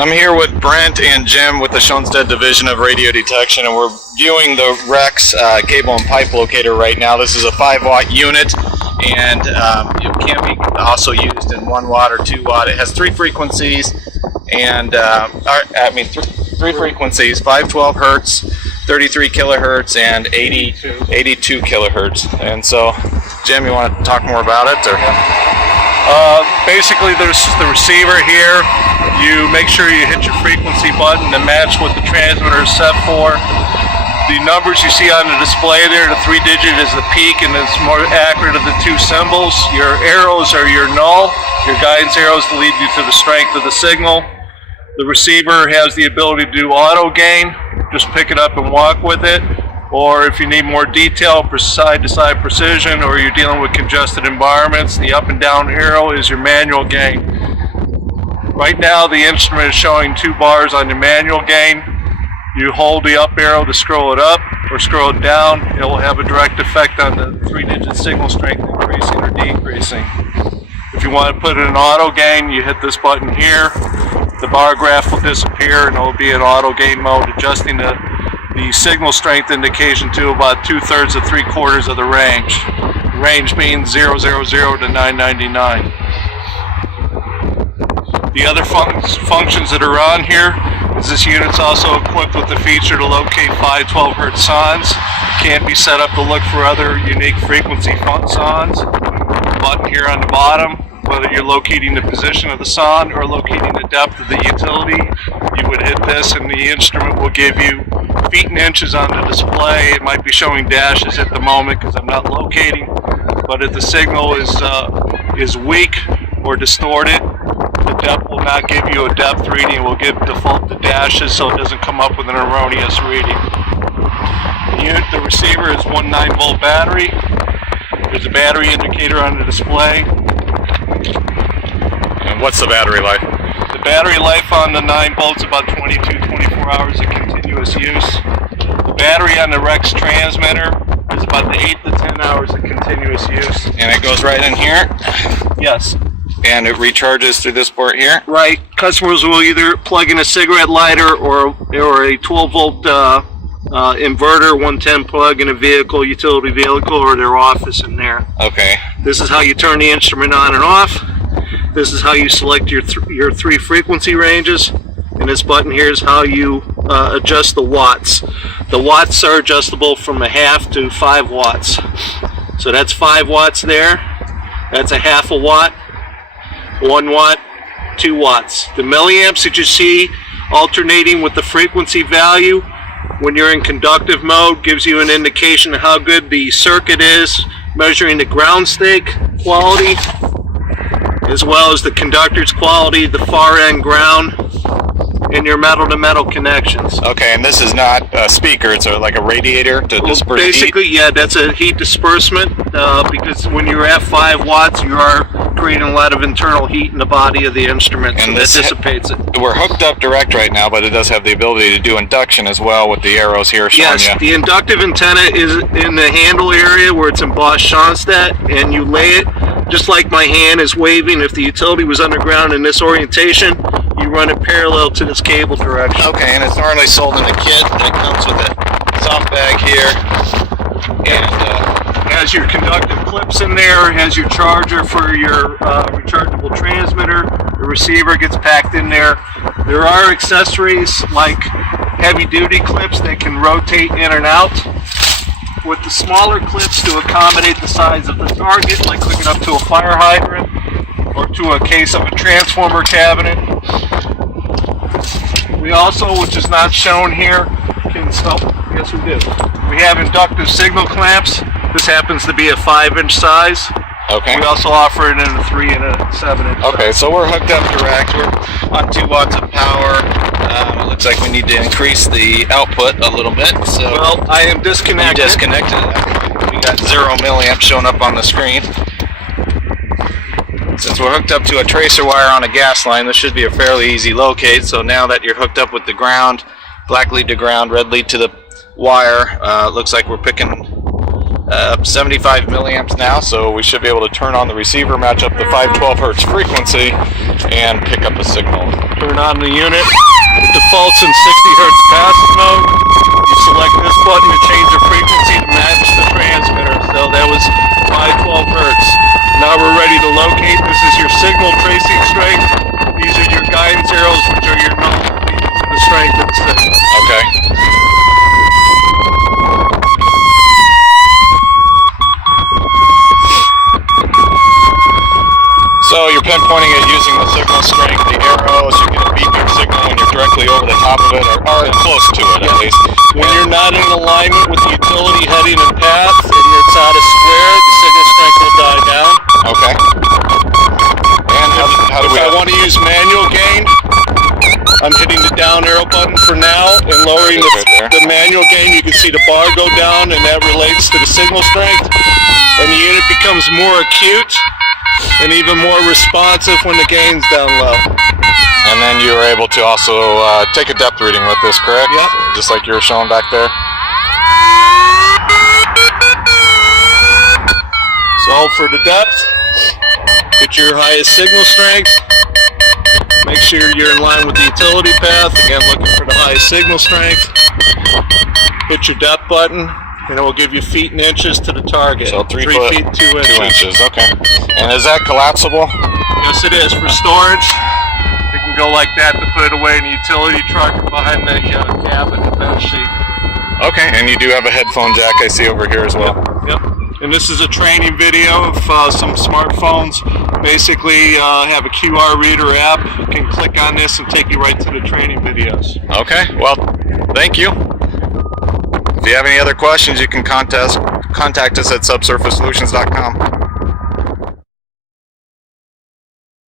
I'm here with Brent and Jim with the Shonstedt division of radio detection, and we're viewing the Rex cable and pipe locator right now. This is a 5-watt unit, and it can be also used in 1 watt or 2 watt. It has 3 frequencies, and three frequencies: 512 hertz, 33 kilohertz, and 82 kilohertz. And so, Jim, you want to talk more about it? Or? Basically, there's the receiver here. You make sure you hit your frequency button to match what the transmitter is set for. The numbers you see on the display there, the 3-digit is the peak, and it's more accurate of the 2 symbols. Your arrows are your null. Your guidance arrows lead you to the strength of the signal. The receiver has the ability to do auto gain. Just pick it up and walk with it. Or if you need more detail, side-to-side precision, or you're dealing with congested environments, the up and down arrow is your manual gain. Right now the instrument is showing 2 bars on the manual gain. You hold the up arrow to scroll it up or scroll it down. It will have a direct effect on the 3-digit signal strength increasing or decreasing. If you want to put it in auto gain, you hit this button here. The bar graph will disappear and it will be in auto gain mode, adjusting the signal strength indication to about 2/3 to 3/4 of the range. Range being 000 to 999. The other functions that are on here is this unit's also equipped with the feature to locate 512 hertz sonds. Can be set up to look for other unique frequency sonds. Button here on the bottom, whether you're locating the position of the sonde or locating the depth of the utility, you would hit this and the instrument will give you feet and inches on the display. It might be showing dashes at the moment because I'm not locating, but if the signal is weak or distorted, the depth will not give you a depth reading. It will give default to dashes so it doesn't come up with an erroneous reading. The receiver is 1 9-volt battery. There's a battery indicator on the display. And what's the battery life? The battery life on the 9 volts about 24 hours of continuous use. The battery on the Rex transmitter is about 8 to 10 hours of continuous use. And it goes right in here? Yes. And it recharges through this port here? Right. Customers will either plug in a cigarette lighter or a 12-volt inverter, 110 plug in a vehicle, utility vehicle, or their office in there. Okay. This is how you turn the instrument on and off. This is how you select your 3 frequency ranges. And this button here is how you adjust the watts. The watts are adjustable from 1/2 to 5 watts. So that's 5 watts there. That's 1/2 watt, 1 watt, 2 watts. The milliamps that you see alternating with the frequency value when you're in conductive mode gives you an indication of how good the circuit is, measuring the ground stake quality as well as the conductor's quality, the far end ground, and your metal-to-metal connections. Okay, and this is not a speaker, it's like a radiator to disperse basically, heat? Yeah, that's a heat disbursement because when you're at 5 watts, you are creating a lot of internal heat in the body of the instrument, and so that dissipates it. We're hooked up direct right now, but it does have the ability to do induction as well with the arrows here showing Yes, you. the inductive antenna is in the handle area where it's embossed Schonstedt, and you lay it just like my hand is waving. If the utility was underground in this orientation, you run it parallel to this cable direction. Okay, and it's normally sold in a kit that comes with a soft bag here, and has your conductive clips in there, has your charger for your rechargeable transmitter. The receiver gets packed in there. There are accessories like heavy-duty clips that can rotate in and out, with the smaller clips to accommodate the size of the target, like hooking up to a fire hydrant or to a case of a transformer cabinet. We also, which is not shown here, can install, yes we do. We have inductive signal clamps. This happens to be a 5-inch size. okay. We also offer it in a 3 and a 7-inch. Okay, so we're hooked up direct. We're on 2 watts of power. It looks like we need to increase the output a little bit. So well, I am disconnected. You disconnected. We got 0 milliamps showing up on the screen. Since we're hooked up to a tracer wire on a gas line, this should be a fairly easy locate. So now that you're hooked up with the ground, black lead to ground, red lead to the wire, looks like we're picking 75 milliamps now, so we should be able to turn on the receiver, match up the 512 hertz frequency, and pick up a signal. Turn on the unit. It defaults in 60 hertz passive mode. You select this button to change the frequency to match the transmitter. So that was 512 hertz. Now we're ready to locate. This is your signal tracing strength. These are your guidance arrows, which are your numbers for the strength of the signal. Okay. So you're pinpointing it using the signal strength, the arrows, you get a beeping signal when you're directly over the top of it, or close to it at least. When you're not in alignment with the utility heading and path, and it's out of square, the signal strength will die down. Okay. And how do we... If I want to use manual gain, I'm hitting the down arrow button for now and lowering the manual gain. You can see the bar go down, and that relates to the signal strength. And the unit becomes more acute and even more responsive when the gain's down low. And then you were able to also take a depth reading with this, correct? Yep. Just like you were showing back there. So for the depth, get your highest signal strength. Make sure you're in line with the utility path. Again, looking for the highest signal strength. Hit your depth button, and it will give you feet and inches to the target. So 3 feet, 2 inches. 2 inches, okay. And is that collapsible? Yes, it is. For storage, you can go like that to put it away in the utility truck or behind the cab and the bench seat. Okay, and you do have a headphone jack I see over here as well. Yep. And this is a training video of some smartphones. Basically, have a QR reader app. You can click on this and take you right to the training videos. Okay, well, thank you. If you have any other questions, you can contact us at subsurfacesolutions.com.